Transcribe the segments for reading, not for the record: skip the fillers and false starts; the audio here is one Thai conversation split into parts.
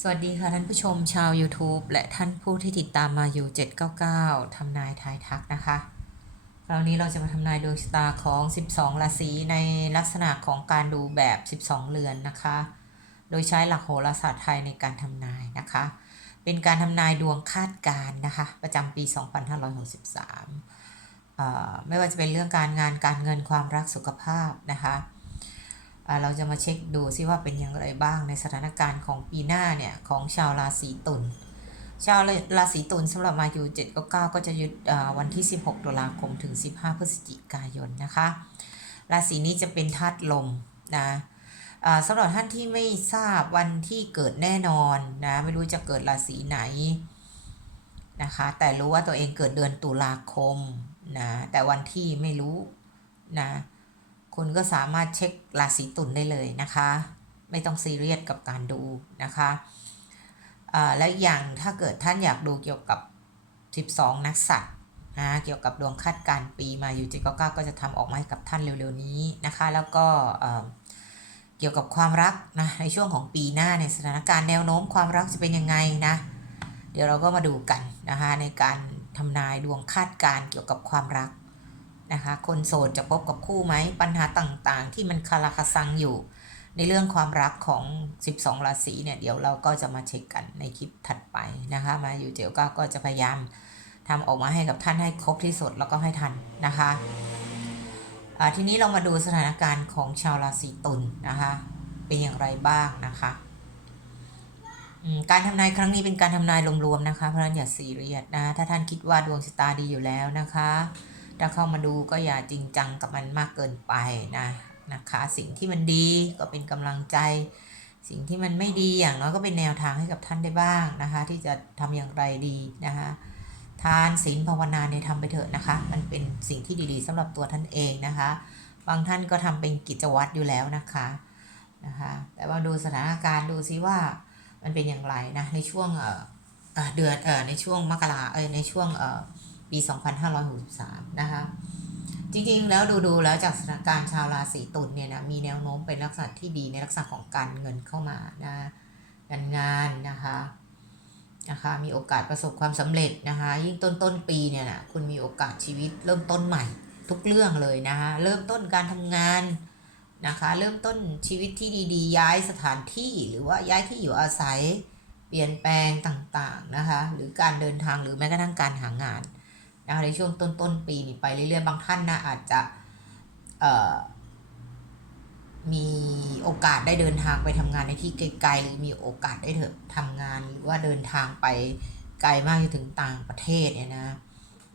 สวัสดีค่ะท่านผู้ชมชาว YouTube และท่านผู้ที่ติดตามมาอยู่799ทำนายทายทักนะคะคราวนี้เราจะมาทำนายดวงชะตาของ12ราศีในลักษณะของการดูแบบ12เรือนนะคะโดยใช้หลักโหราศาสตร์ไทยในการทำนายนะคะเป็นการทำนายดวงคาดการณ์นะคะประจำปี2563ไม่ว่าจะเป็นเรื่องการงานการเงินความรักสุขภาพนะคะเราจะมาเช็คดูซิว่าเป็นอย่างไรบ้างในสถานการณ์ของปีหน้าเนี่ยของชาวราศีตุลชาวราศีตุลสำหรับมายู799ก็จะยึดวันที่16ตุลาคมถึง15พฤศจิกายนนะคะราศีนี้จะเป็นธาตุลมนะสำหรับท่านที่ไม่ทราบวันที่เกิดแน่นอนนะไม่รู้จะเกิดราศีไหนนะคะแต่รู้ว่าตัวเองเกิดเดือนตุลาคมนะแต่วันที่ไม่รู้นะคุณก็สามารถเช็คราศีตุลได้เลยนะคะไม่ต้องซีเรียสกับการดูนะคะและอย่างถ้าเกิดท่านอยากดูเกี่ยวกับ12นักสัตว์นะเกี่ยวกับดวงคาดการปีมาอยู่799ก็จะทำออกมาให้กับท่านเร็วๆนี้นะคะแล้วก็เกี่ยวกับความรักนะในช่วงของปีหน้าในสถานการณ์แนวโน้มความรักจะเป็นยังไงนะเดี๋ยวเราก็มาดูกันนะคะในการทำนายดวงคาดการเกี่ยวกับความรักนะคะคนโสดจะพบกับคู่ไหมปัญหาต่างๆที่มันคาราคาซังอยู่ในเรื่องความรักของ12ราศีเนี่ยเดี๋ยวเราก็จะมาเช็คกันในคลิปถัดไปนะคะมาอยู่เจียวก็จะพยายามทำออกมาให้กับท่านให้ครบที่สุดแล้วก็ให้ทันนะคะทีนี้เรามาดูสถานการณ์ของชาวราศีตุลนะคะเป็นอย่างไรบ้างนะคะการทำนายครั้งนี้เป็นการทำนายรวมๆนะคะเพราะฉะนั้นอย่าซีเรียสนะถ้าท่านคิดว่าดวงชะตาดีอยู่แล้วนะคะถ้าเข้ามาดูก็อย่าจริงจังกับมันมากเกินไปนะคะสิ่งที่มันดีก็เป็นกำลังใจสิ่งที่มันไม่ดีอย่างน้อยก็เป็นแนวทางให้กับท่านได้บ้างนะคะที่จะทำอย่างไรดีนะคะทานศีลภาวนาเนี่ยทำไปเถอะนะคะมันเป็นสิ่งที่ดีๆสำหรับตัวท่านเองนะคะบางท่านก็ทำเป็นกิจวัตรอยู่แล้วนะคะแต่ว่าดูสถานการณ์ดูซิว่ามันเป็นอย่างไรนะในช่วงเดือนในช่วงมกราในช่วงปี2563นะคะจริงๆแล้วดูแล้วจากสถานการณ์ชาวราศีตุลเนี่ยนะมีแนวโน้มเป็นลักษณะที่ดีในลักษณะของการเงินเข้ามานะการงานนะคะมีโอกาสประสบความสำเร็จนะคะยิ่งต้นปีเนี่ยนะคุณมีโอกาสชีวิตเริ่มต้นใหม่ทุกเรื่องเลยนะคะเริ่มต้นการทำงานนะคะเริ่มต้นชีวิตที่ดีๆย้ายสถานที่หรือว่าย้ายที่อยู่อาศัยเปลี่ยนแปลงต่างๆนะคะหรือการเดินทางหรือแม้กระทั่งการหางานนะคะในช่วงต้นปีนี้ไปเรื่อยๆบางท่านนะอาจจะมีโอกาสได้เดินทางไปทำงานในที่ไกลๆหรือมีโอกาสได้ทำงานหรือว่าเดินทางไปไกลมากถึงต่างประเทศเนี่ยน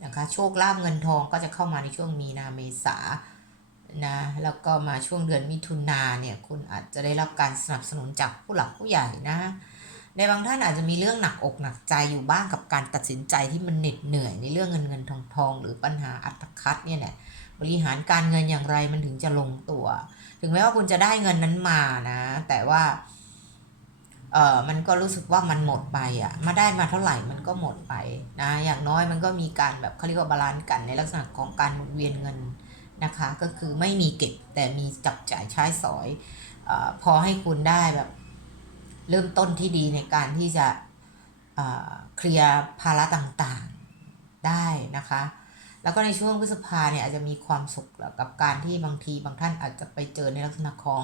ะคะโชคลาภเงินทองก็จะเข้ามาในช่วงมีนาเมษานะแล้วก็มาช่วงเดือนมิถุนาเนี่ยคุณอาจจะได้รับการสนับสนุนจากผู้หลักผู้ใหญ่นะในบางท่านอาจจะมีเรื่องหนักอกหนักใจอยู่บ้างกับการตัดสินใจที่มันเหน็ดเหนื่อยในเรื่องเงินทองหรือปัญหาอัตคัดเนี่ยแหละบริหารการเงินอย่างไรมันถึงจะลงตัวถึงแม้ว่าคุณจะได้เงินนั้นมานะแต่ว่ามันก็รู้สึกว่ามันหมดไปมาได้มาเท่าไหร่มันก็หมดไปนะอย่างน้อยมันก็มีการแบบเขาเรียกว่าบาลานซ์กันในลักษณะของการหมุนเวียนเงินนะคะก็คือไม่มีเก็บแต่มีจับจ่ายใช้สอยพอให้คุณได้แบบเริ่มต้นที่ดีในการที่จะเคลียร์ภาระต่างๆได้นะคะแล้วก็ในช่วงพฤษภาเนี่ยอาจจะมีความสุขกับการที่บางทีบางท่านอาจจะไปเจอในลักษณะของ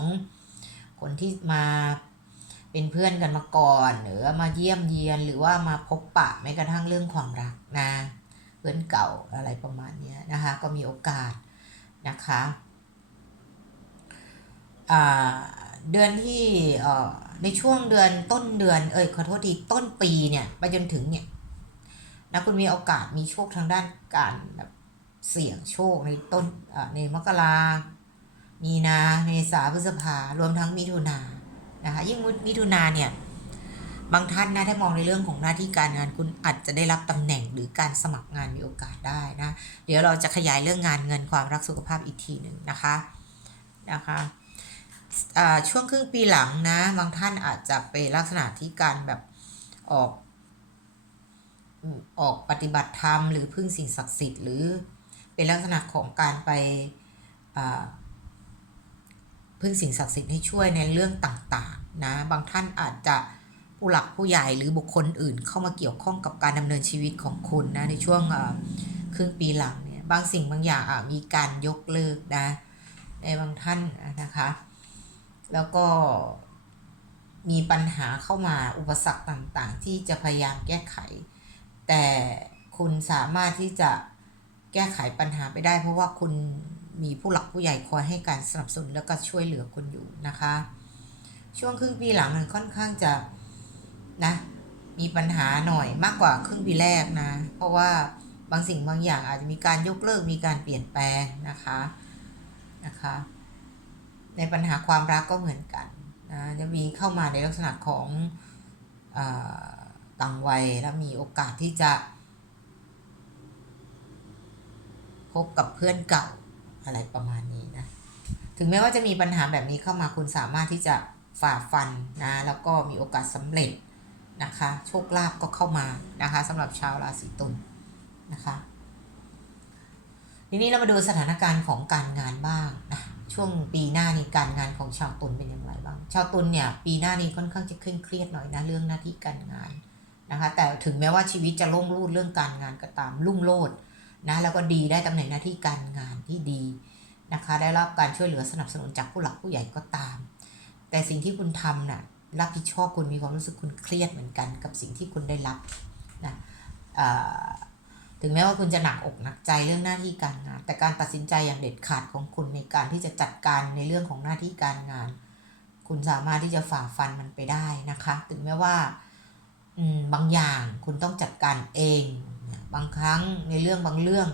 คนที่มาเป็นเพื่อนกันมาก่อนหรือมาเยี่ยมเยียนหรือว่ามาพบปะแม้กระทั่งเรื่องความรักนะเพื่อนเก่าอะไรประมาณนี้นะคะก็มีโอกาสนะคะเดือนที่ในช่วงเดือนต้นเดือนขอโทษทีต้นปีเนี่ยไปจนถึงเนี่ยนะคุณมีโอกาสมีโชคทางด้านการแบบเสี่ยงโชคในต้นในมกรามีนาเมษาพฤษภารวมทั้งมิถุนานะคะยิ่งมิถุนาเนี่ยบางท่านนะถ้ามองในเรื่องของหน้าที่การงานคุณอาจจะได้รับตำแหน่งหรือการสมัครงานมีโอกาสได้นะเดี๋ยวเราจะขยายเรื่องงานเงินความรักสุขภาพอีกทีหนึ่งนะคะช่วงครึ่งปีหลังนะบางท่านอาจจะเป็นลักษณะที่การแบบออกปฏิบัติธรรมหรือพึ่งสิ่งศักดิ์สิทธิ์หรือเป็นลักษณะของการไปพึ่งสิ่งศักดิ์สิทธิ์ให้ช่วยในเรื่องต่างๆนะบางท่านอาจจะ ผู้หลักผู้ใหญ่หรือบุคคลอื่นเข้ามาเกี่ยวข้องกับการดำเนินชีวิตของคุณนะในช่วงครึ่งปีหลังเนี่ยบางสิ่งบางอย่างมีการยกเลิกนะในบางท่านนะคะแล้วก็มีปัญหาเข้ามาอุปสรรคต่างๆที่จะพยายามแก้ไขแต่คุณสามารถที่จะแก้ไขปัญหาไปได้เพราะว่าคุณมีผู้หลักผู้ใหญ่คอยให้การสนับสนุนแล้วก็ช่วยเหลือคุณอยู่นะคะช่วงครึ่งปีหลังมันค่อนข้างจะนะมีปัญหาหน่อยมากกว่าครึ่งปีแรกนะเพราะว่าบางสิ่งบางอย่างอาจจะมีการยกเลิกมีการเปลี่ยนแปลงนะคะในปัญหาความรักก็เหมือนกันนะจะมีเข้ามาในลักษณะของต่างวัยและมีโอกาสที่จะพบกับเพื่อนเก่าอะไรประมาณนี้นะถึงแม้ว่าจะมีปัญหาแบบนี้เข้ามาคุณสามารถที่จะฝ่าฟันนะแล้วก็มีโอกาสสำเร็จนะคะโชคลาภก็เข้ามานะคะสำหรับชาวราศีตุลนะคะทีนี้เรามาดูสถานการณ์ของการงานบ้างนะช่วงปีหน้านี้การงานของชาวตุลเป็นอย่างไรบ้างชาวตุลเนี่ยปีหน้านี้ค่อนข้างจะเคร่งเครียดหน่อยนะเรื่องหน้าที่การงานนะคะแต่ถึงแม้ว่าชีวิตจะรุ่งรูดเรื่องการงานก็ตามรุ่งโรจน์นะแล้วก็ดีได้ตำแหน่งหน้าที่การงานที่ดีนะคะได้รับการช่วยเหลือสนับสนุนจากผู้หลักผู้ใหญ่ก็ตามแต่สิ่งที่คุณทำน่ะรับผิดชอบคุณมีความรู้สึกคุณเครียดเหมือนกันกับสิ่งที่คุณได้รับนะถึงแม้ว่าคุณจะหนักอกหนักใจเรื่องหน้าที่การงานแต่การตัดสินใจอย่างเด็ดขาดของคุณในการที่จะจัดการในเรื่องของหน้าที่การงานคุณสามารถที่จะฝ่าฟันมันไปได้นะคะถึงแม้ว่าบางอย่างคุณต้องจัดการเองบางครั้งในเรื่องบางเรื่อง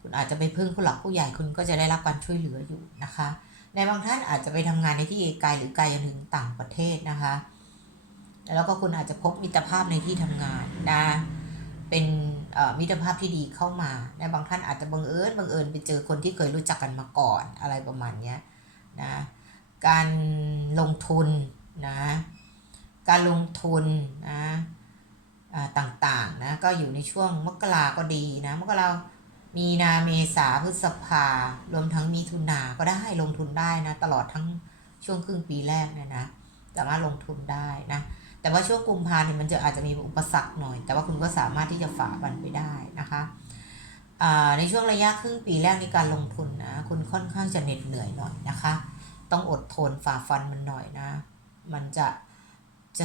คุณอาจจะไปพึ่งผู้หลักผู้ใหญ่คุณก็จะได้รับการช่วยเหลืออยู่นะคะในบางท่านอาจจะไปทำงานในที่ไกลหรือไกลถึงต่างประเทศนะคะแล้วก็คุณอาจจะพบมิตรภาพในที่ทำงานนะเป็นมิตรภาพที่ดีเข้ามาในบางท่านอาจจะบังเอิญไปเจอคนที่เคยรู้จักกันมาก่อนอะไรประมาณนี้นะการลงทุนนะการลงทุนนะต่างๆนะก็อยู่ในช่วงมกราก็ดีนะมกรามีนาเมษาพฤษภารวมทั้งมิถุนาก็ได้ลงทุนได้นะตลอดทั้งช่วงครึ่งปีแรกเนี่ยนะสามารถลงทุนได้นะแต่ว่าช่วงกุมภาเนี่ยมันจะอาจจะมีอุปสรรคหน่อยแต่ว่าคุณก็สามารถที่จะฝ่ามันไปได้นะคะในช่วงระยะครึ่งปีแรกในการลงทุนนะคุณค่อนข้างจะเหน็ดเหนื่อยหน่อยนะคะต้องอดทนฝ่าฟันมันหน่อยนะมันจ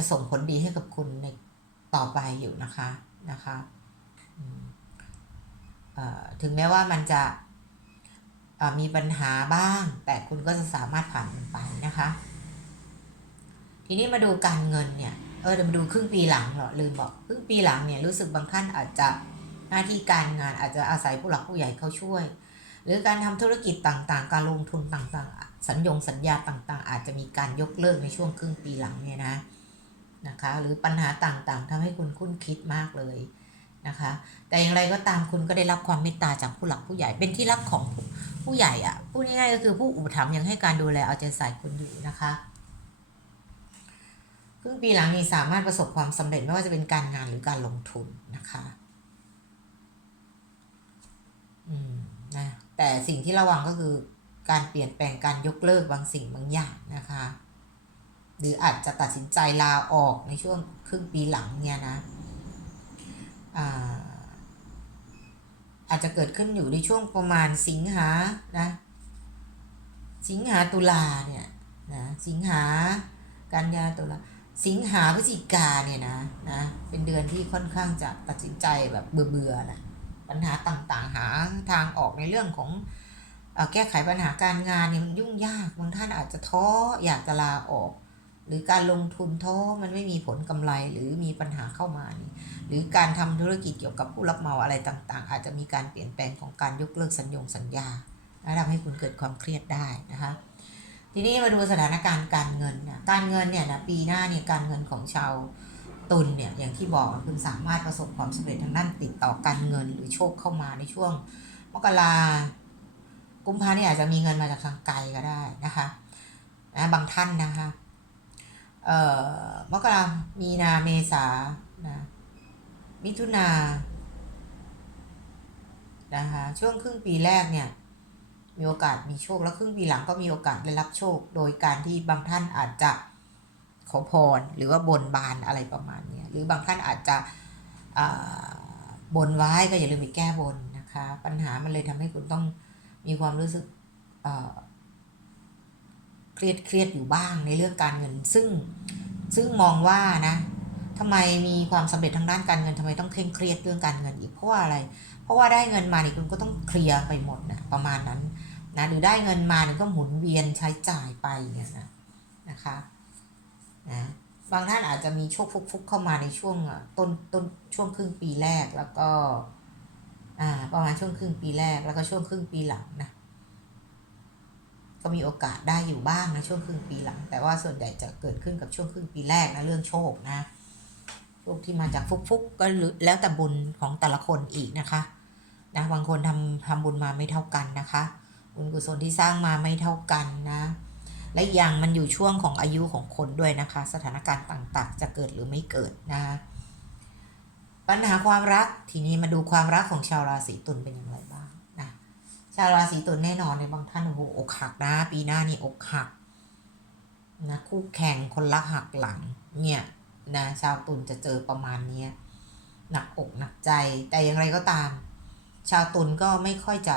ะส่งผลดีให้กับคุณในต่อไปอยู่นะคะถึงแม้ว่ามันจะมีปัญหาบ้างแต่คุณก็จะสามารถผ่านมันไปนะคะทีนี้มาดูการเงินเนี่ยเดี๋ยวมาดูครึ่งปีหลังเหรอลืมบอกครึ่งปีหลังเนี่ยรู้สึกบางท่านอาจจะหน้าที่การงานอาจจะอาศัยผู้หลักผู้ใหญ่เขาช่วยหรือการทำธุรกิจต่างๆการลงทุนต่างๆสัญญาต่างๆอาจจะมีการยกเลิกในช่วงครึ่งปีหลังเนี่ยนะคะหรือปัญหาต่างๆทำให้คุณคุ้นคิดมากเลยนะคะแต่อย่างไรก็ตามคุณก็ได้รับความเมตตาจากผู้หลักผู้ใหญ่เป็นที่รักของผู้ใหญ่พูดง่ายๆก็คือผู้อุปถัมภ์ยังให้การดูแลเอาใจใส่คุณอยู่นะคะครึ่งปีหลังนี้สามารถประสบความสำเร็จไม่ว่าจะเป็นการงานหรือการลงทุนนะคะนะแต่สิ่งที่ระวังก็คือการเปลี่ยนแปลงการยกเลิกบางสิ่งบางอย่างนะคะหรืออาจจะตัดสินใจลาออกในช่วงครึ่งปีหลังเนี่ยนะอาจจะเกิดขึ้นอยู่ในช่วงประมาณสิงหาตุลาเนี่ยนะสิงหากันยาตุลาสิงหาพฤศจิกาเนี่ยนะเป็นเดือนที่ค่อนข้างจะตัดสินใจแบบเบื่อนะปัญหาต่างๆหาทางออกในเรื่องของแก้ไขปัญหาการงานเนี่ยมันยุ่งยากบางท่านอาจจะท้ออยากจะลาออกหรือการลงทุนท้อมันไม่มีผลกำไรหรือมีปัญหาเข้ามานี่หรือการทำธุรกิจเกี่ยวกับผู้รับเหมาอะไรต่างๆอาจจะมีการเปลี่ยนแปลงของการยกเลิกสัญญาทำให้คุณเกิดความเครียดได้นะคะทีนี้มาดูสถานการณ์การเงินเนี่ยปีหน้าเนี่ยการเงินของชาวตุลเนี่ยอย่างที่บอกคุณสามารถประสบความสำเร็จทางด้านติดต่อการเงินหรือโชคเข้ามาในช่วงมกรากุมภาเนี่ยอาจจะมีเงินมาจากทางไกลก็ได้นะคะบางท่านนะคะมกรามีนาเมษามิถุนานะคะช่วงครึ่งปีแรกเนี่ยมีโอกาสมีโชคแล้วครึ่งปีหลังก็มีโอกาสได้รับโชคโดยการที่บางท่านอาจจะ ขอพรหรือว่าบนบานอะไรประมาณนี้หรือบางท่านอาจจะบนไว้ก็อย่าลืมไปแก้บนนะคะปัญหามันเลยทำให้คุณต้องมีความรู้สึกเครียดอยู่บ้างในเรื่องการเงินซึ่งมองว่านะทำไมมีความสำเร็จทางด้านการเงินทำไมต้องเคร่งเครียดเรื่องการเงินอีกเพราะว่าอะไรเพราะว่าได้เงินมาเนี่ยคุณก็ต้องเคลียร์ไปหมดนะประมาณนั้นนะหรือได้เงินมาเนี่ยก็หมุนเวียนใช้จ่ายไปเนี่ยนะคะนะบางท่านอาจจะมีโชคฟุกเข้ามาในช่วงต้นช่วงครึ่งปีแรกแล้วก็ประมาณช่วงครึ่งปีแรกแล้วก็ช่วงครึ่งปีหลังนะก็มีโอกาสได้อยู่บ้างในช่วงครึ่งปีหลังแต่ว่าส่วนใหญ่จะเกิดขึ้นกับช่วงครึ่งปีแรกนะเรื่องโชคนะโชคที่มาจากฟุกก็แล้วแต่บุญของแต่ละคนอีกนะคะนะบางคนทำบุญมาไม่เท่ากันนะคะบุญกุศลที่สร้างมาไม่เท่ากันนะและอย่างมันอยู่ช่วงของอายุของคนด้วยนะคะสถานการณ์ต่างๆจะเกิดหรือไม่เกิดนะปัญหาความรักทีนี้มาดูความรักของชาวราศีตุลเป็นอย่างไรบ้างนะชาวราศีตุลแน่นอนในบางท่านโอ้โหอกหักนะปีหน้านี่อกหักนะคู่แข่งคนรักหักหลังเนี่ยนะชาวตุลจะเจอประมาณนี้หนักอกหนักใจแต่อย่างไรก็ตามชาวตุลก็ไม่ค่อยจะ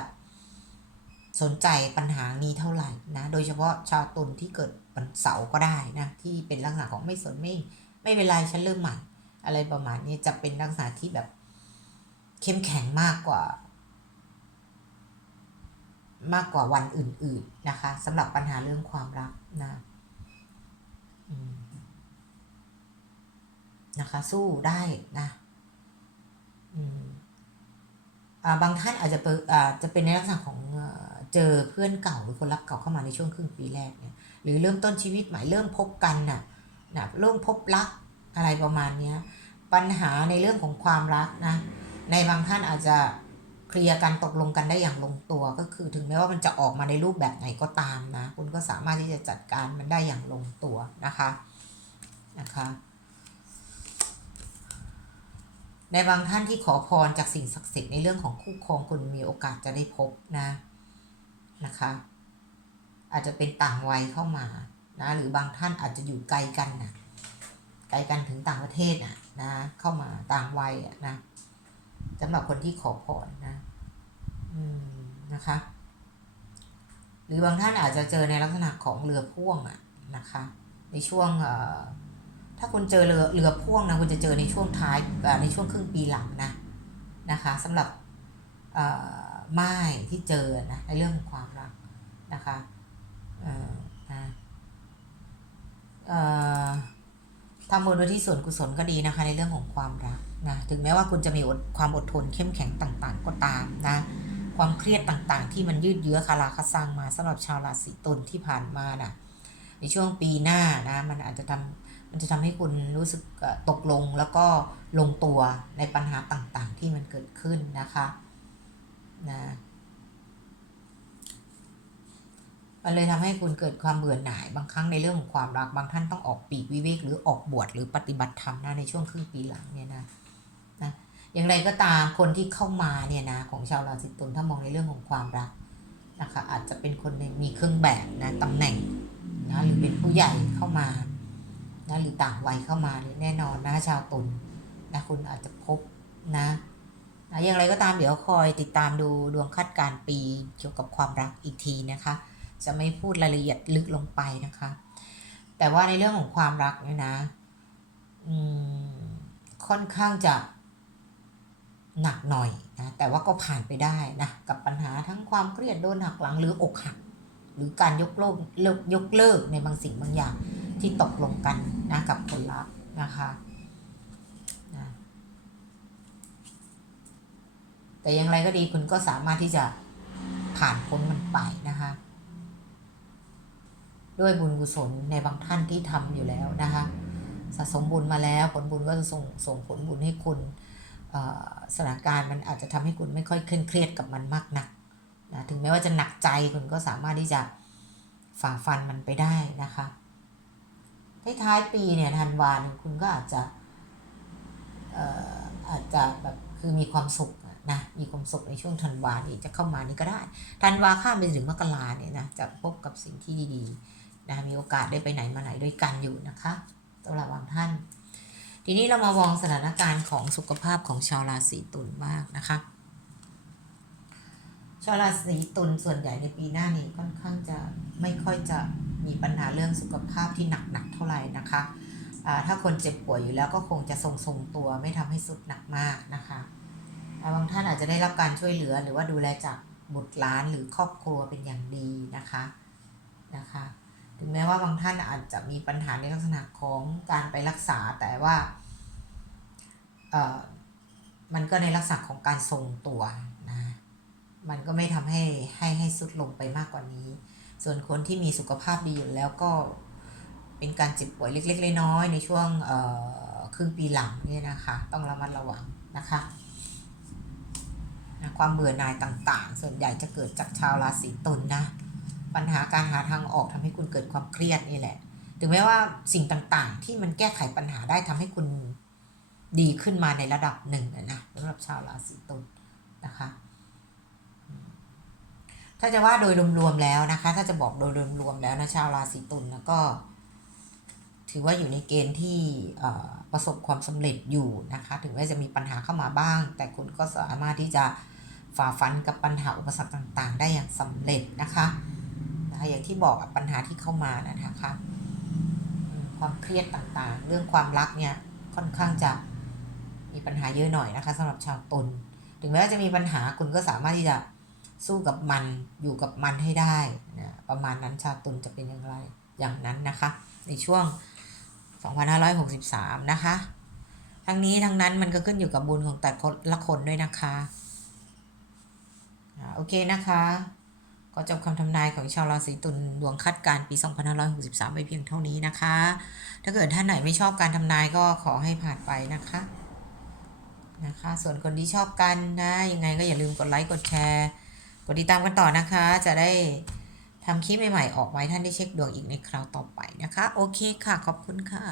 สนใจปัญหานี้เท่าไหร่นะโดยเฉพาะชาวตุลที่เกิดวันเสาร์ก็ได้นะที่เป็นลักษณะของไม่สนไม่เป็นไรฉันเริ่มใหม่อะไรประมาณนี้จะเป็นลักษณะที่แบบเข้มแข็งมากกว่าวันอื่นๆนะคะสำหรับปัญหาเรื่องความรักนะคะสู้ได้นะบางท่านอาจจะเป็นในลักษณะของเจอเพื่อนเก่าหรือคนรักเก่าเข้ามาในช่วงครึ่งปีแรกเนี่ยหรือเริ่มต้นชีวิตใหม่เริ่มพบกันนะเริ่มพบรักอะไรประมาณนี้ปัญหาในเรื่องของความรักนะในบางท่านอาจจะเคลียร์กันตกลงกันได้อย่างลงตัวก็คือถึงแม้ว่ามันจะออกมาในรูปแบบไหนก็ตามนะคุณก็สามารถที่จะจัดการมันได้อย่างลงตัวนะคะในบางท่านที่ขอพรจากสิ่งศักดิ์สิทธิ์ในเรื่องของคู่ครองคุณมีโอกาสจะได้พบนะคะอาจจะเป็นต่างวัยเข้ามานะหรือบางท่านอาจจะอยู่ไกลกันนะไกลกันถึงต่างประเทศนะเข้ามาต่างวัยนะสำหรับคนที่ขอพรนะคะหรือบางท่านอาจจะเจอในลักษณะของเรือพ่วงนะคะในช่วงถ้าคุณเจอเรือพ่วงนะคุณจะเจอในช่วงท้ายในช่วงครึ่งปีหลังนะคะสำหรับม่ายที่เจอนะในเรื่องของความรักนะคะทำบุญด้วยที่ส่วนกุศลก็ดีนะคะในเรื่องของความรักนะถึงแม้ว่าคุณจะมีความอดทนเข้มแข็งต่างๆก็ตามนะความเครียดต่างๆที่มันยืดเยื้อคาราคาซังมาสำหรับชาวราศีตุลที่ผ่านมาในช่วงปีหน้านะมันจะทำให้คุณรู้สึกตกลงแล้วก็ลงตัวในปัญหาต่างๆที่มันเกิดขึ้นนะคะมันเลยทำให้คุณเกิดความเบื่อหน่ายบางครั้งในเรื่องของความรักบางท่านต้องออกปีกวิเวกหรือออกบวชหรือปฏิบัติธรรมในช่วงครึ่งปีหลังเนี่ยนะอย่างไรก็ตามคนที่เข้ามาเนี่ยนะของชาวราศีตุลถ้ามองในเรื่องของความรักนะคะอาจจะเป็นคนมีเครื่องแบบนะตำแหน่งนะหรือเป็นผู้ใหญ่เข้ามานะหรือต่างวัยเข้ามาแน่นอนนะชาวตุลนะคุณอาจจะพบนะอย่างไรก็ตามเดี๋ยวคอยติดตามดูดวงคาดการณ์ปีเกี่ยวกับความรักอีกทีนะคะจะไม่พูดรายละเอียดลึกลงไปนะคะแต่ว่าในเรื่องของความรักเนี่ยนะค่อนข้างจะหนักหน่อยนะแต่ว่าก็ผ่านไปได้นะกับปัญหาทั้งความเครียดโดนหักหลังหรืออกหักหรือการยกเลิกในบางสิ่งบางอย่างที่ตกลงกันนะกับคนรักนะคะแต่อย่างไรก็ดีคุณก็สามารถที่จะผ่านพ้นมันไปนะคะด้วยบุญกุศลในบางท่านที่ทำอยู่แล้วนะคะสะสมบุญมาแล้วผลบุญก็จะส่งผลบุญให้คุณสถานการณ์มันอาจจะทำให้คุณไม่ค่อยเครียดกับมันมากนักนะถึงแม้ว่าจะหนักใจคุณก็สามารถที่จะฝ่าฟันมันไปได้นะคะท้ายปีเนี่ยธันวาคมคุณก็อาจจะแบบคือมีความสุขนะมีความสุขในช่วงธันวานี่จะเข้ามานี่ก็ได้ธันวาข้ามไปถึงมกราเนี่ยนะจะพบกับสิ่งที่ดีๆนะมีโอกาสได้ไปไหนมาไหนด้วยกันอยู่นะคะ ำหรับบางท่านทีนี้เรามามองสถานการณ์ของสุขภาพของชาวราศีตุลบ้างนะคะชาวราศีตุลส่วนใหญ่ในปีหน้านี้ค่อนข้างจะไม่ค่อยจะมีปัญหาเรื่องสุขภาพที่หนักเท่าไหร่นะคะถ้าคนเจ็บป่วยอยู่แล้วก็คงจะทรงตัวไม่ทำให้สุดหนักมากนะคะบางท่านอาจจะได้รับการช่วยเหลือหรือว่าดูแลจากบุตรหลานหรือครอบครัวเป็นอย่างดีนะคะถึงแม้ว่าบางท่านอาจจะมีปัญหาในลักษณะของการไปรักษาแต่ว่ามันก็ในลักษณะของการทรงตัวนะมันก็ไม่ทำให้สุดลงไปมากกว่านี้ส่วนคนที่มีสุขภาพดีอยู่แล้วก็เป็นการเจ็บป่วยเล็กๆน้อยๆในช่วงครึ่งปีหลังนี่นะคะต้องระมัดระวังนะคะความเบื่อหน่ายต่างๆส่วนใหญ่จะเกิดจากชาวราศีตุลนะปัญหาการหาทางออกทำให้คุณเกิดความเครียดนี่แหละถึงแม้ว่าสิ่งต่างๆที่มันแก้ไขปัญหาได้ทำให้คุณดีขึ้นมาในระดับหนึ่งนะสำหรับชาวราศีตุลนะคะถ้าจะว่าโดยรวมๆแล้วนะคะถ้าจะบอกโดยรวมๆแล้วนะชาวราศีตุลแล้วก็ถือว่าอยู่ในเกณฑ์ที่ประสบความสำเร็จอยู่นะคะถึงแม้จะมีปัญหาเข้ามาบ้างแต่คุณก็สามารถที่จะฝ่าฟันกับปัญหาอุปสรรคต่างๆได้อย่างสำเร็จนะคะอย่างที่บอกปัญหาที่เข้ามานะคะความเครียดต่างๆเรื่องความรักเนี่ยค่อนข้างจะมีปัญหาเยอะหน่อยนะคะสำหรับชาวตุลถึงแม้ว่าจะมีปัญหาคุณก็สามารถที่จะสู้กับมันอยู่กับมันให้ได้นะประมาณนั้นชาวตุลจะเป็นอย่างไรอย่างนั้นนะคะในช่วง2563นะคะทั้งนี้ทั้งนั้นมันก็ขึ้นอยู่กับบุญของแต่ละคนด้วยนะคะโอเคนะคะก็จบคำทำนายของชาวราศีตุลดวงคาดการณ์ปี2563ไปเพียงเท่านี้นะคะถ้าเกิดท่านไหนไม่ชอบการทำนายก็ขอให้ผ่านไปนะคะส่วนคนที่ชอบกันนะยังไงก็อย่าลืมกดไลค์กดแชร์กดติดตามกันต่อนะคะจะได้ทำคลิปใหม่ๆออกไว้ท่านได้เช็คดวงอีกในคราวต่อไปนะคะโอเคค่ะขอบคุณค่ะ